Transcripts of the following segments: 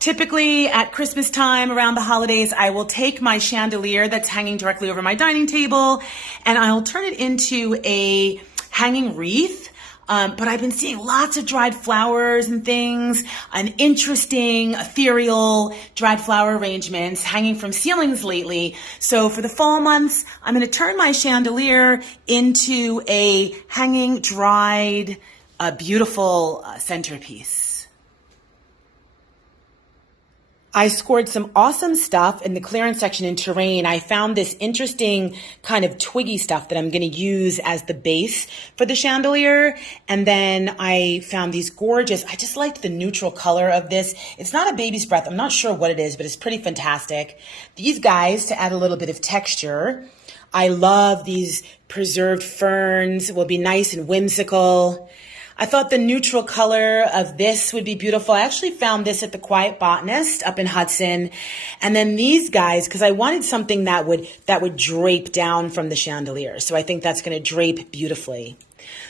Typically at Christmas time, around the holidays, I will take my chandelier that's hanging directly over my dining table and I'll turn it into a hanging wreath. But I've been seeing lots of dried flowers and things, and interesting, ethereal dried flower arrangements hanging from ceilings lately. So for the fall months, I'm going to turn my chandelier into a hanging, dried, beautiful centerpiece. I scored some awesome stuff in the clearance section in Terrain. I found this interesting kind of twiggy stuff that I'm going to use as the base for the chandelier. And then I found these gorgeous, I just liked the neutral color of this. It's not a baby's breath. I'm not sure what it is, but it's pretty fantastic. These guys to add a little bit of texture. I love these preserved ferns. It will be nice and whimsical. I thought the neutral color of this would be beautiful. I actually found this at the Quiet Botanist up in Hudson. And then these guys, because I wanted something that would drape down from the chandelier. So I think that's going to drape beautifully.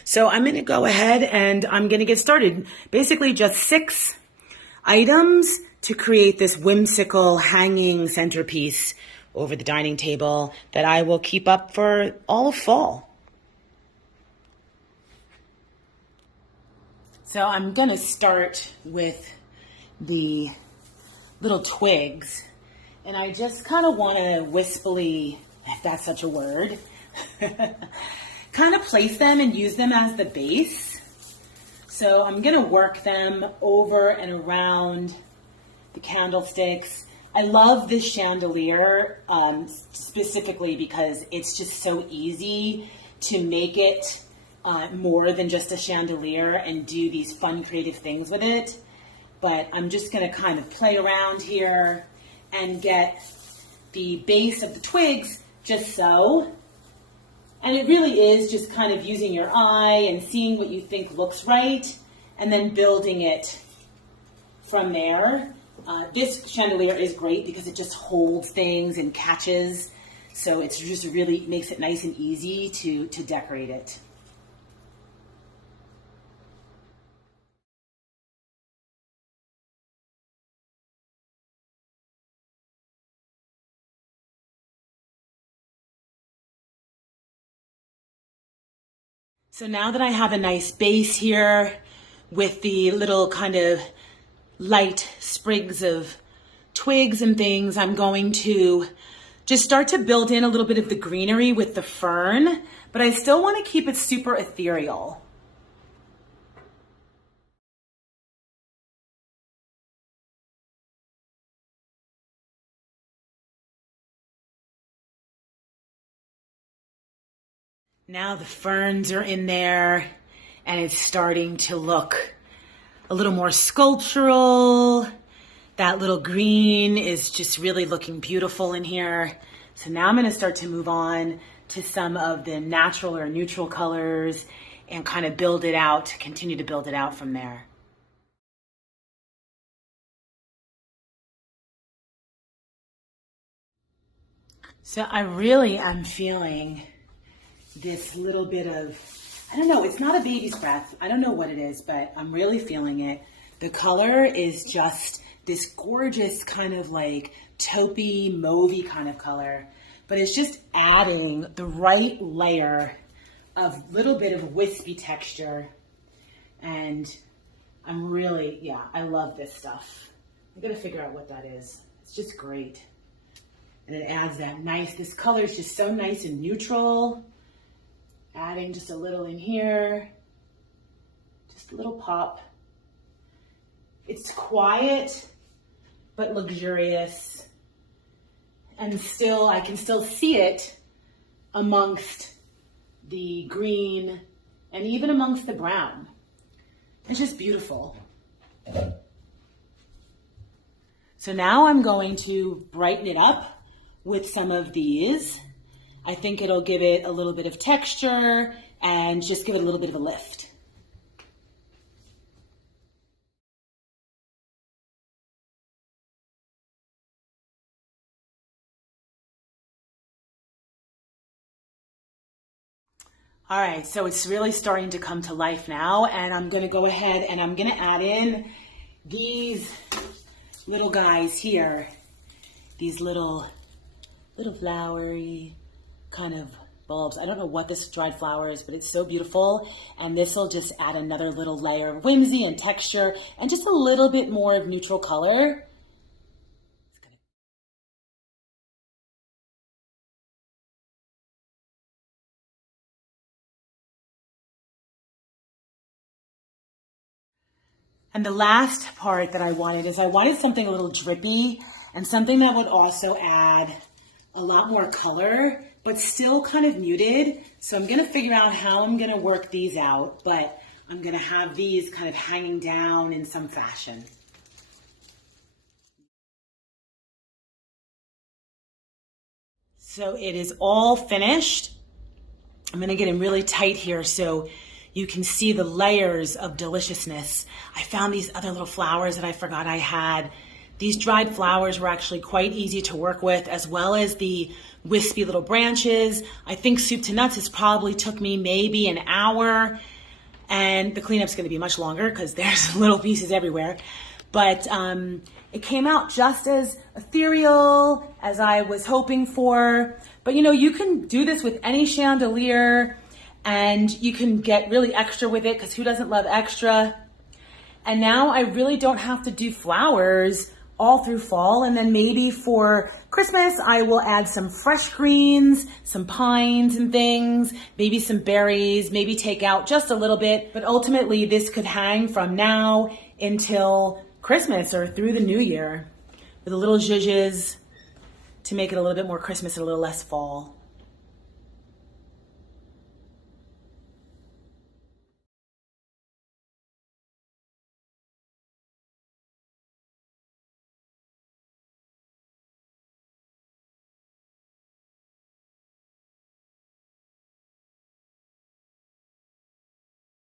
So I'm going to go ahead and I'm going to get started. Basically just 6 items to create this whimsical hanging centerpiece over the dining table that I will keep up for all of fall. So I'm going to start with the little twigs, and I just kind of want to wispily, if that's such a word, kind of place them and use them as the base. So I'm going to work them over and around the candlesticks. I love this chandelier specifically because it's just so easy to make it more than just a chandelier and do these fun creative things with it. But I'm just going to kind of play around here and get the base of the twigs just so. And it really is just kind of using your eye and seeing what you think looks right and then building it from there. This chandelier is great because it just holds things and catches. So it's just really makes it nice and easy to decorate it. So now that I have a nice base here with the little kind of light sprigs of twigs and things, I'm going to just start to build in a little bit of the greenery with the fern, but I still want to keep it super ethereal. Now the ferns are in there and it's starting to look a little more sculptural. That little green is just really looking beautiful in here. So now I'm going to start to move on to some of the natural or neutral colors and kind of build it out, continue to build it out from there. So I really am feeling this little bit of, I don't know, it's not a baby's breath. I don't know what it is, but I'm really feeling it. The color is just this gorgeous kind of like taupey, mauvey kind of color, but it's just adding the right layer of little bit of wispy texture. And I'm really, yeah, I love this stuff. I gotta figure out what that is. It's just great. And it adds that nice, this color is just so nice and neutral. Adding just a little in here, just a little pop. It's quiet, but luxurious. And still, I can still see it amongst the green and even amongst the brown. It's just beautiful. So now I'm going to brighten it up with some of these. I think it'll give it a little bit of texture and just give it a little bit of a lift. All right, so it's really starting to come to life now, and I'm going to go ahead and I'm going to add in these little guys here, these little flowery kind of bulbs. I don't know what this dried flower is, but it's so beautiful. And this will just add another little layer of whimsy and texture and just a little bit more of neutral color. And the last part that I wanted something a little drippy and something that would also add a lot more color, but still kind of muted. So I'm gonna figure out how I'm gonna work these out, but I'm gonna have these kind of hanging down in some fashion. So it is all finished. I'm gonna get them really tight here so you can see the layers of deliciousness. I found these other little flowers that I forgot I had. These dried flowers were actually quite easy to work with, as well as the wispy little branches. I think soup to nuts has probably took me maybe an hour, and the cleanup's gonna be much longer because there's little pieces everywhere. But it came out just as ethereal as I was hoping for. But you know, you can do this with any chandelier, and you can get really extra with it because who doesn't love extra? And now I really don't have to do flowers all through fall. And then maybe for Christmas, I will add some fresh greens, some pines and things, maybe some berries, maybe take out just a little bit. But ultimately, this could hang from now until Christmas or through the new year with a little zhuzhes to make it a little bit more Christmas and a little less fall.